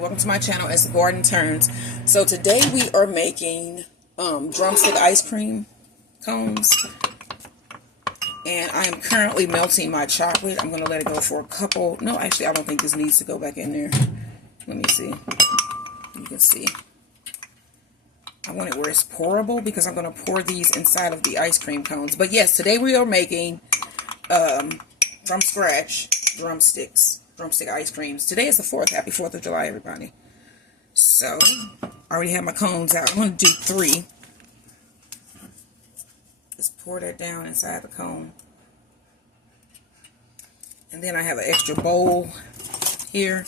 Welcome to my channel as the Garden Turns. So today we are making drumstick ice cream cones, and I am currently melting my chocolate. I'm going to let it go for a couple. No, actually I don't think this needs to go back in there. Let me see. You can see I want it where it's pourable because I'm going to pour these inside of the ice cream cones. But yes, today we are making from scratch drumstick ice creams. Today is the 4th. Happy 4th of July, everybody. So, I already have my cones out. I'm going to do 3. Just pour that down inside the cone. And then I have an extra bowl here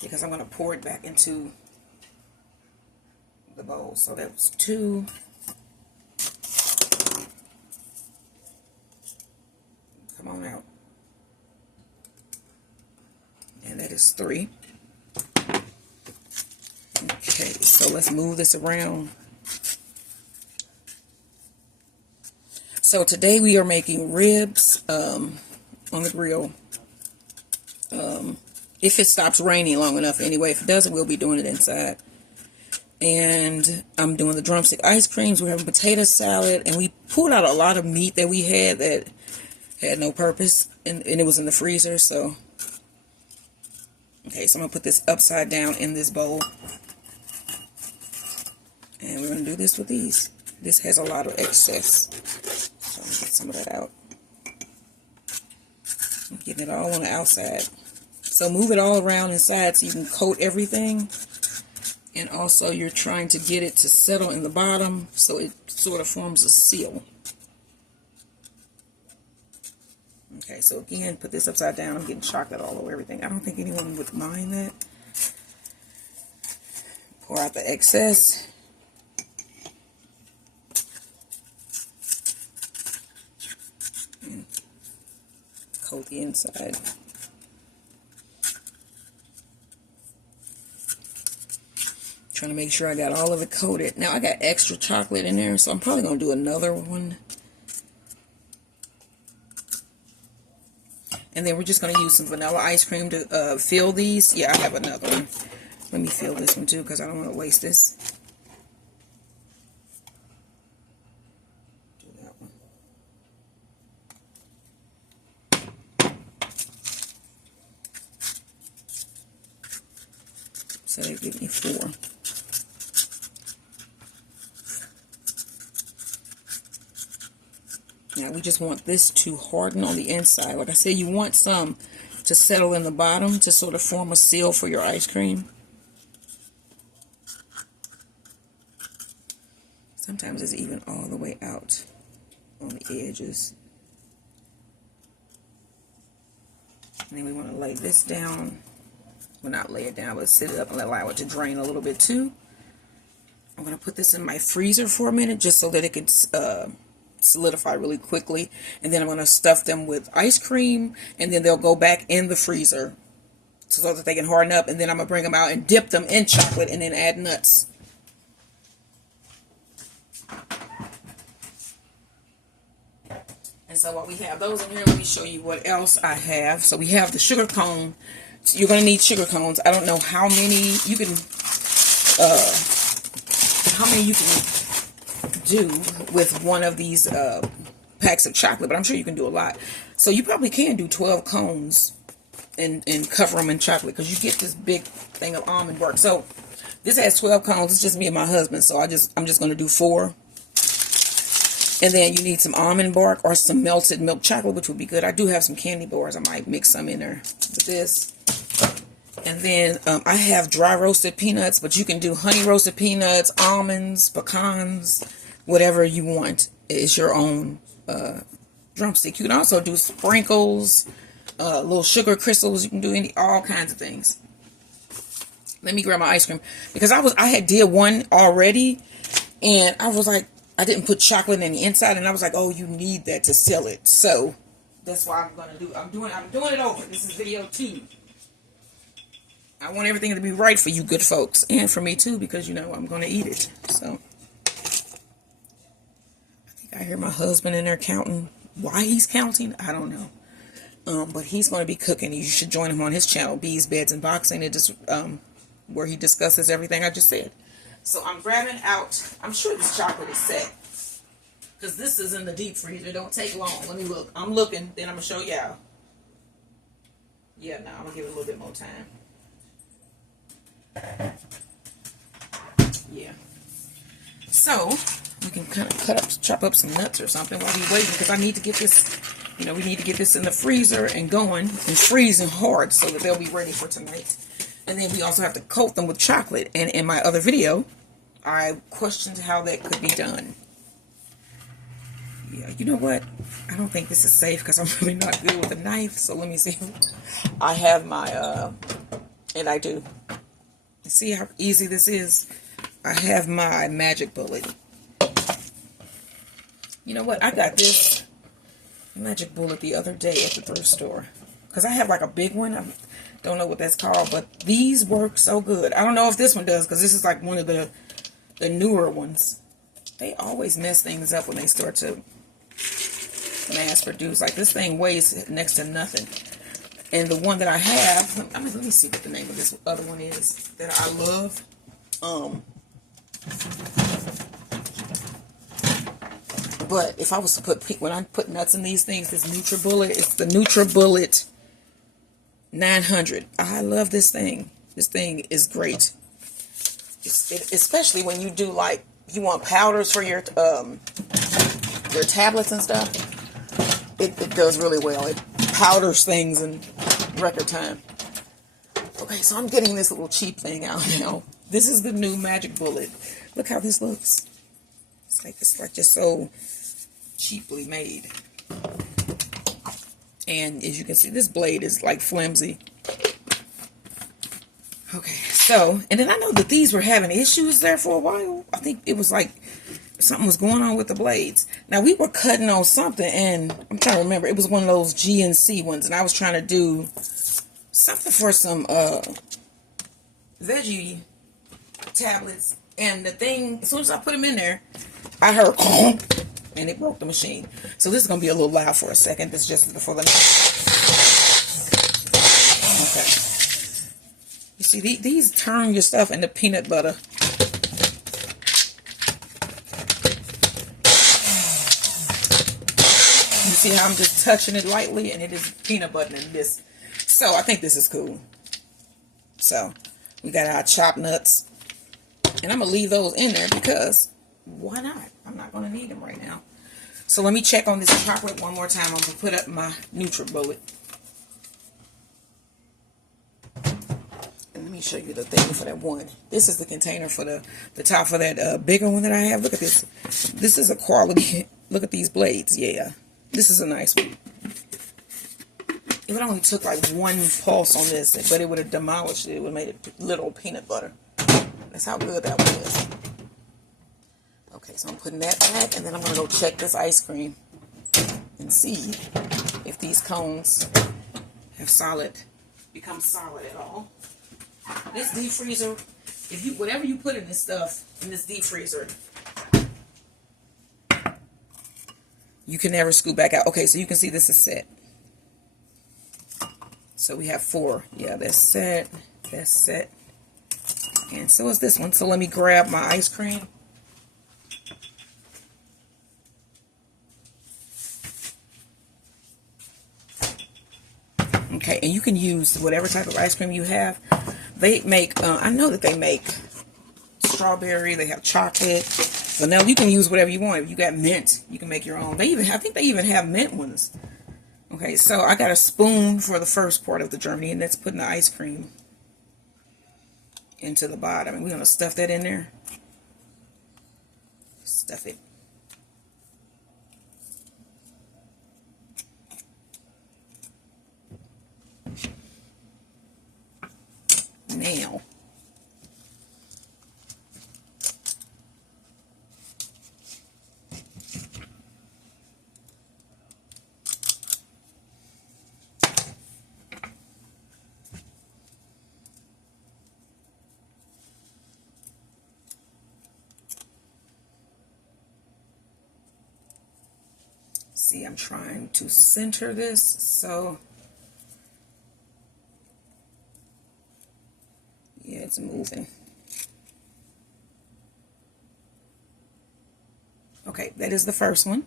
because I'm going to pour it back into the bowl. So that was 2. Come on out. And that is 3. Okay, so let's move this around. So today we are making ribs on the grill. If it stops raining long enough anyway. If it doesn't, we'll be doing it inside. And I'm doing the drumstick ice creams. We're having potato salad. And we pulled out a lot of meat that we had that had no purpose. And it was in the freezer, so... Okay, so I'm going to put this upside down in this bowl. And we're going to do this with these. This has a lot of excess. So I'm going to get some of that out. I'm getting it all on the outside. So move it all around inside so you can coat everything. And also you're trying to get it to settle in the bottom so it sort of forms a seal. Okay, so again, put this upside down. I'm getting chocolate all over everything. I don't think anyone would mind that. Pour out the excess. And coat the inside. Trying to make sure I got all of it coated. Now I got extra chocolate in there, so I'm probably going to do another one. And then we're just going to use some vanilla ice cream to fill these. Yeah, I have another one. Let me fill this one too because I don't want to waste this. Do that one. So they give me 4. Now we just want this to harden on the inside. Like I said, you want some to settle in the bottom to sort of form a seal for your ice cream. Sometimes it's even all the way out on the edges. And then we want to lay this down. Well, not lay it down, but sit it up and allow it to drain a little bit too. I'm going to put this in my freezer for a minute just so that it can solidify really quickly, and then I'm going to stuff them with ice cream, and then they'll go back in the freezer so that they can harden up, and then I'm going to bring them out and dip them in chocolate and then add nuts. And so while we have those in here, let me show you what else I have. So we have the sugar cone. So you're going to need sugar cones. I don't know how many you can do with one of these packs of chocolate, but I'm sure you can do a lot. So you probably can do 12 cones and cover them in chocolate because you get this big thing of almond bark. So this has 12 cones. It's just me and my husband, so I'm just going to do 4. And then you need some almond bark or some melted milk chocolate, which would be good. I do have some candy bars. I might mix some in there with this. And then I have dry roasted peanuts, but you can do honey roasted peanuts, almonds, pecans, whatever you want. Is your own drumstick. You can also do sprinkles, little sugar crystals. You can do all kinds of things. Let me grab my ice cream because I had did one already, and I was like, I didn't put chocolate in the inside, and I was like, oh, you need that to seal it. So that's why I'm gonna do. I'm doing it over. This is video 2. I want everything to be right for you good folks, and for me too, because you know I'm gonna eat it. So I think I hear my husband in there counting. Why he's counting, I don't know. But he's going to be cooking. You should join him on his channel, Bees, Beds, and Boxing. It just where he discusses everything I just said. So I'm grabbing out. I'm sure this chocolate is set because this is in the deep freezer. Don't take long. Let me look. I'm looking. Then I'm gonna show y'all. Yeah, no, I'm gonna give it a little bit more time. Yeah. So we can kind of chop up some nuts or something while we're waiting because I need to get this. You know, we need to get this in the freezer and going and freezing hard so that they'll be ready for tonight. And then we also have to coat them with chocolate. And in my other video, I questioned how that could be done. Yeah, you know what? I don't think this is safe because I'm really not good with a knife. So let me see. I have my, and I do. See how easy this is? I have my magic bullet. You know what? I got this magic bullet the other day at the thrift store because I have like a big one. I don't know what that's called, but these work so good. I don't know if this one does because this is like one of the newer ones. They always mess things up when they start to mass produce. Like this thing weighs next to nothing, and the one that I have, I mean, let me see what the name of this other one is that I love. But if I was to put, when I put nuts in these things, this NutriBullet, it's the NutriBullet 900. I love this thing. This thing is great. Especially when you do like, you want powders for your tablets and stuff. It does really well. It powders things in record time. Okay, so I'm getting this little cheap thing out now. This is the new Magic Bullet. Look how this looks. It's like just so cheaply made. And as you can see, this blade is like flimsy. Okay, so, and then I know that these were having issues there for a while. I think it was like something was going on with the blades. Now we were cutting on something, and I'm trying to remember. It was one of those GNC ones, and I was trying to do something for some veggie tablets. And the thing, as soon as I put them in there, I heard and it broke the machine. So this is going to be a little loud for a second. This is just before the... Okay. You see, these turn your stuff into peanut butter. You see how I'm just touching it lightly and it is peanut butter in this. So I think this is cool. So we got our chopped nuts. And I'm going to leave those in there because why not? I'm not going to need them right now. So let me check on this chocolate one more time. I'm going to put up my NutriBullet. And let me show you the thing for that one. This is the container for the top for that bigger one that I have. Look at this. This is a quality. Look at these blades. Yeah. This is a nice one. If it only took like one pulse on this, but it would have demolished it. It would have made it little peanut butter. That's how good that one is. Okay, so I'm putting that back, and then I'm going to go check this ice cream and see if these cones have become solid at all. This deep freezer, whatever you put in this stuff, in this deep freezer, you can never scoop back out. Okay, so you can see this is set. So we have 4. Yeah, that's set. That's set. And so is this one. So let me grab my ice cream. Okay, and you can use whatever type of ice cream you have. They make, I know that they make strawberry, they have chocolate, vanilla. You can use whatever you want. If you got mint, you can make your own. I think they even have mint ones. Okay, so I got a spoon for the first part of the journey, and that's putting the ice cream into the bottom. And we're going to stuff that in there. Stuff it. Now, see, I'm trying to center this, so Yeah, it's moving. Okay, that is the first one.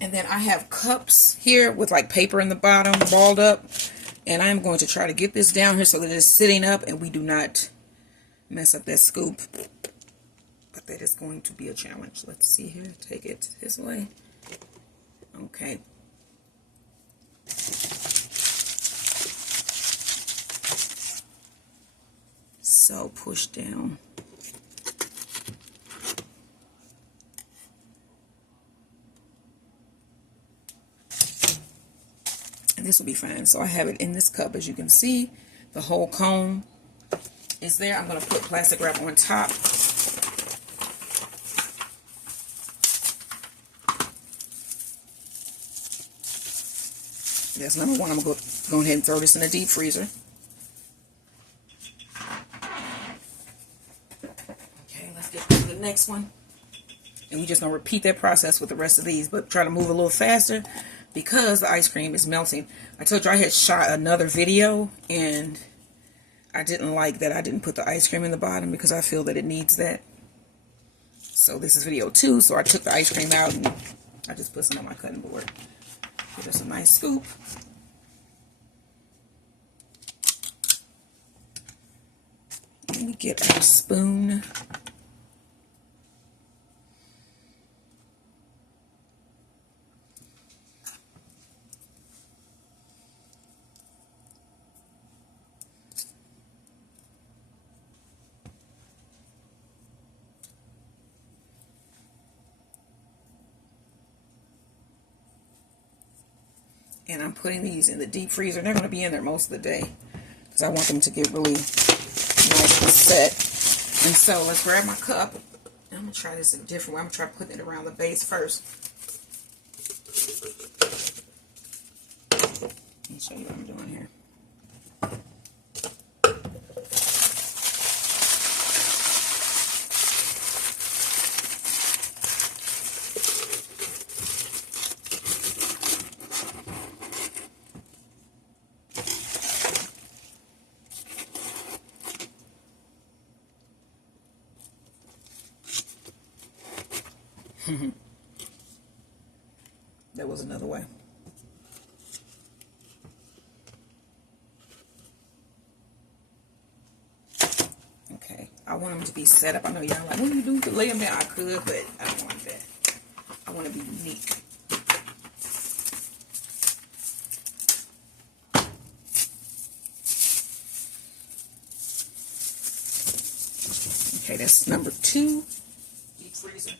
And then I have cups here with like paper in the bottom, balled up. And I'm going to try to get this down here so that it's sitting up and we do not mess up that scoop. But that is going to be a challenge. Let's see here. Take it this way. Okay. So push down. And this will be fine. So I have it in this cup, as you can see. The whole cone is there. I'm going to put plastic wrap on top. That's number one. I'm going to go ahead and throw this in the deep freezer. Okay, let's get to the next one. And we're just going to repeat that process with the rest of these, but try to move a little faster because the ice cream is melting. I told you I had shot another video, and I didn't like that I didn't put the ice cream in the bottom because I feel that it needs that. So this is video 2, so I took the ice cream out and I just put some on my cutting board. Give us a nice scoop. And we get our spoon. And I'm putting these in the deep freezer. They're going to be in there most of the day because I want them to get really nice and set. And so let's grab my cup. I'm going to try this in a different way. I'm going to try putting it around the base first. Let me show you what I'm doing here. There was another way. Okay, I want them to be set up. I know y'all like, what do you do to lay them down? I could, but I don't want that. I want to be unique. Okay, that's number 2. Deep freezer.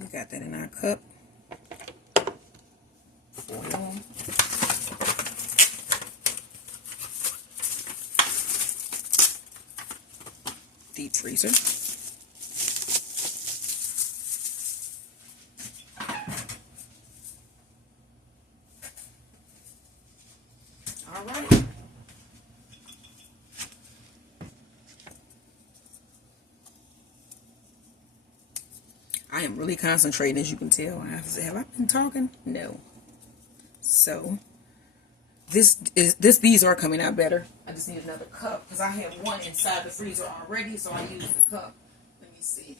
We got that in our cup. Foil. Deep freezer. All right. I am really concentrating, as you can tell. Have I been talking? No. So these are coming out better. I just need another cup because I have one inside the freezer already, so I use the cup. Let me see.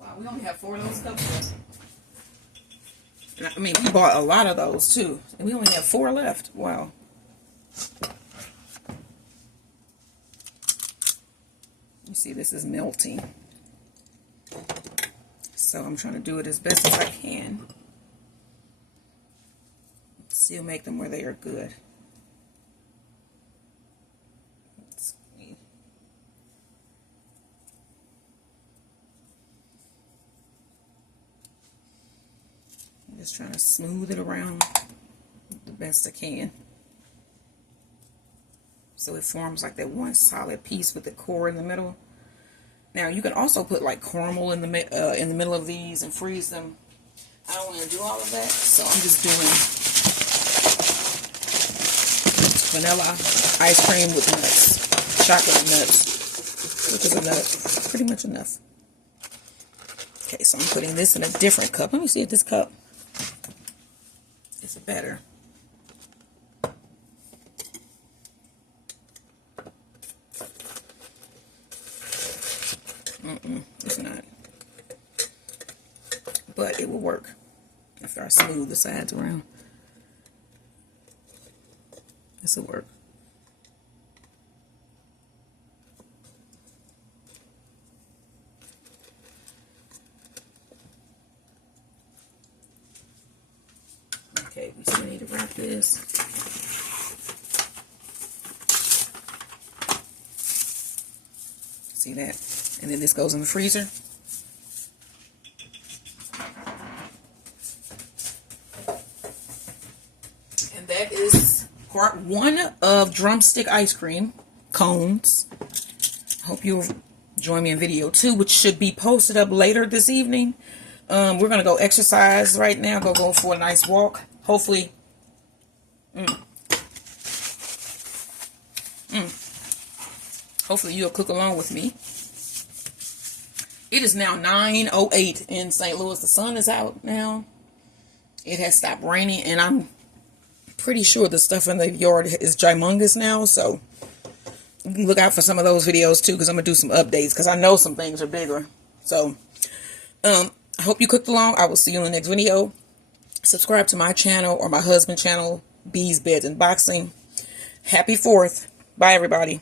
Wow, we only have 4 of those cups left. I mean, we bought a lot of those too, and we only have 4 left. Wow. You see, this is melting. So I'm trying to do it as best as I can. Still make them where they are good. Let's see. I'm just trying to smooth it around the best I can, so it forms like that one solid piece with the core in the middle. Now you can also put like caramel in the middle of these and freeze them. I don't want to do all of that, so I'm just doing vanilla ice cream with nuts, chocolate nuts, which is enough, pretty much enough. Okay, so I'm putting this in a different cup. Let me see if this cup is better. It's not. But it will work after I smooth the sides around. This will work. Okay, we still need to wrap this. See that? And then this goes in the freezer. And that is part 1 of drumstick ice cream cones. Hope you'll join me in video 2, which should be posted up later this evening. We're going to go exercise right now. Go for a nice walk. Hopefully. Hopefully you'll cook along with me. It is now 9:08 in St. Louis. The sun is out now. It has stopped raining, and I'm pretty sure the stuff in the yard is gymongous now. So you can look out for some of those videos too, because I'm going to do some updates, because I know some things are bigger. So I hope you cooked along. I will see you in the next video. Subscribe to my channel or my husband's channel, Bees, Beds, and Boxing. Happy 4th. Bye, everybody.